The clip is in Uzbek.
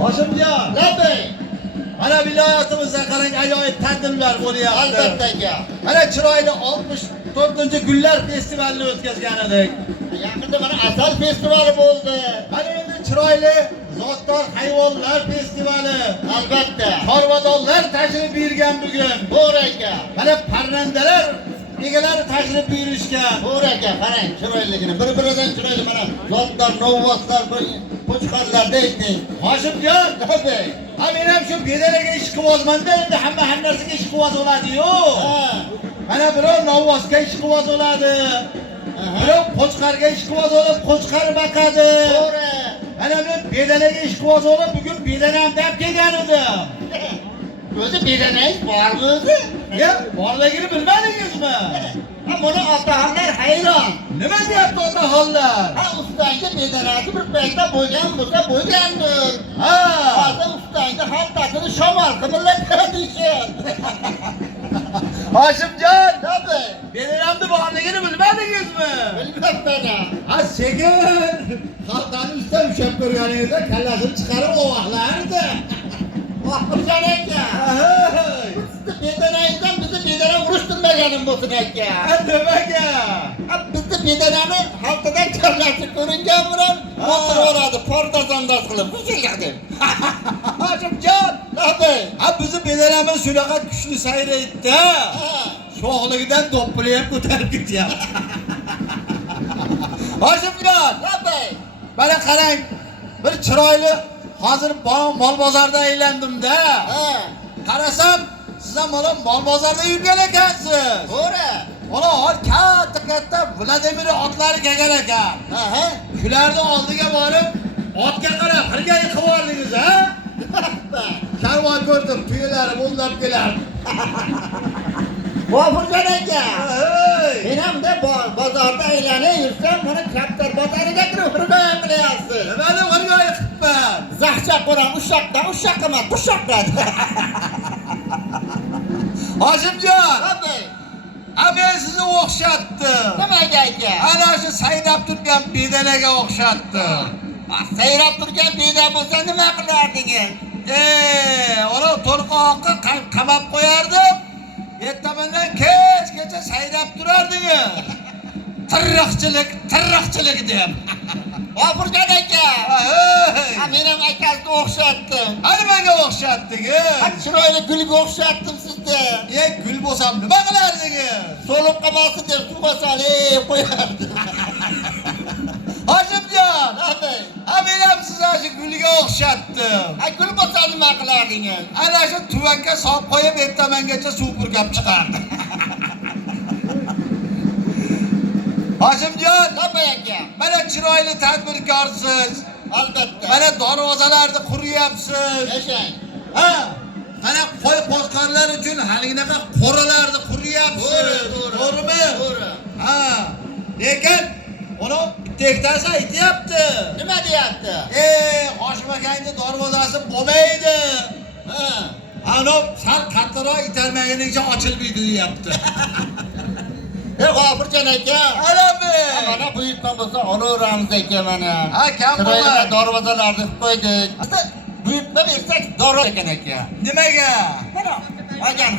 Hoshimjon, Labay. mana viloyatimizda qarang ajoyib tadbirlar bo'lyapti. Albatta aka. Mana chiroyli 64-gullar festivalini o'tkazgan edik. Yaqinda mana asal festivali bo'ldi. Mana endi chiroyli zotdor hayvonlar festivali. Albatta. Chorvadonlar tashrif buyurgan bugun. To'g'ri aka. Mana parrandalar egalari tashrif buyurishgan. To'g'ri aka, qarang chiroyligini. Bir-biridan chiroyli mana zotlar, novvoslar, qo'chqorlar deydi. Hoshimjon, Labay. ha men ham shu bedanaga ish qilyapman-da, endi hamma narsaga ish qilyapti-yu. Ha. Mana birov novvosga ish qilyapti. Birov qo'chqarga ish qilyapti, qo'chqar baqadi. To'g'ri. Mana men bedanaga ish qilyapti, bugun bedanam deb kelgan edim. O'zi bedanangiz bormi o'zi? Ya, borligini bilmadingizmi? Ha, buni otaxonlar hayron. Nima deyapti otaxonlar? Ha, ustangda bedanasi bir paytda bo'lgan bo'lsa bo'lgandir. Ha, Hozir ustangda xaltasini shamol qimirlatadi ishon. Hoshimjon, Tabii. bedanamni borligini bilmadingizmi? Bilmabman. Ha, sekin xaltani usta ushlab ko'rganingizda kallasini chiqarib ovoqlardi. Vahimjon aka. Sizni bedanangizdan bizni bedana urushtirmaganim bo'lsin aka. Nimaga? Ha, bizni bedanani xaltadan kallasi ko'ringan bilan o'tiraveradi, pordazandas qilib buziladi. Hoshimjon, Tabii. ha bizni bedanamiz shunaqa kuchli sayraydi-da. Ha. Sho'xligidan do'ppini ham ko'tarib ketyapti. Hoshimjon, Tabii. mana qarang, bir chiroyli hozir mol bozorda aylandim-da. Ha. Qarasam, siz ham mana mol bozorda yurgan ekansiz. To'g'ri. Mana katta Vladimir otlari kelgan ekan. Ha. Shularni oldiga borib, otga qarab, qirga yiqib oldingiz, ha? Karvon ko'rdim, tuyalari o'nlab kelar. Vahimjon aka. Hey! Men ham da bozorda aylanib yursam, mana kaptar bozoriga kirib hurmat qilyapsiz. Nimani qirga yiqibman? Zahcha qo'ram ushaqdan ushaqman, tushaqdan. Hoshimjon, Tabii. men sizni o'xshatdim. Nimaga aka? Ana shu sayrab turgan bedanaga o'xshatdim. Sayrab turgan beda bo'lsa nima qilardingiz? Ona to'rqoqqa qamab qo'yardim. Ertamandan kechgacha sayrab turardingiz. Tirriqchilik deb. Vahimjon aka. Hey! Ha, men ham akasiga o'xshatdim. Nimaga o'xshatdingiz? Ha, chiroyli gulga o'xshatdim sizni. Gul bo'lsam nima qilardingiz? So'lib qolmasin deb suvga solib qo'yardim. Hoshimjon, Tabii. men ham sizni shu gulga o'xshatdim. Ha, gul bo'lsa nima qilardingiz? Ana shu tuvakka solib qo'yib ertamangacha suv purkab chiqardi. Hoshimjon, Tabii aka. mana chiroyli tadbirkorsiz. Albatta. Mana darvozalarni quryapsiz. Yashang. Ha? Mana qo'y qo'chqorlar uchun halinaqa qo'ralarni quryapsiz. To'g'rimi? To'g'ri. Ha. Lekin uni bittaktasi aytyapti. Nima deyapti? Hoshim akangning darvozasi bo'lmaydi. Ha. Ana sal kattaroq itarmaguningcha ochilmaydi deyapti. G'ofurjon aka. Alami. Mana bu yerdan bo'lsa olaveramiz aka mana. Ha, kam Chiroyli bo'ladi. darvozalarni qo'ydik. Buyurtma bersak darvoza ekan aka. Nimaga? Mana, olgan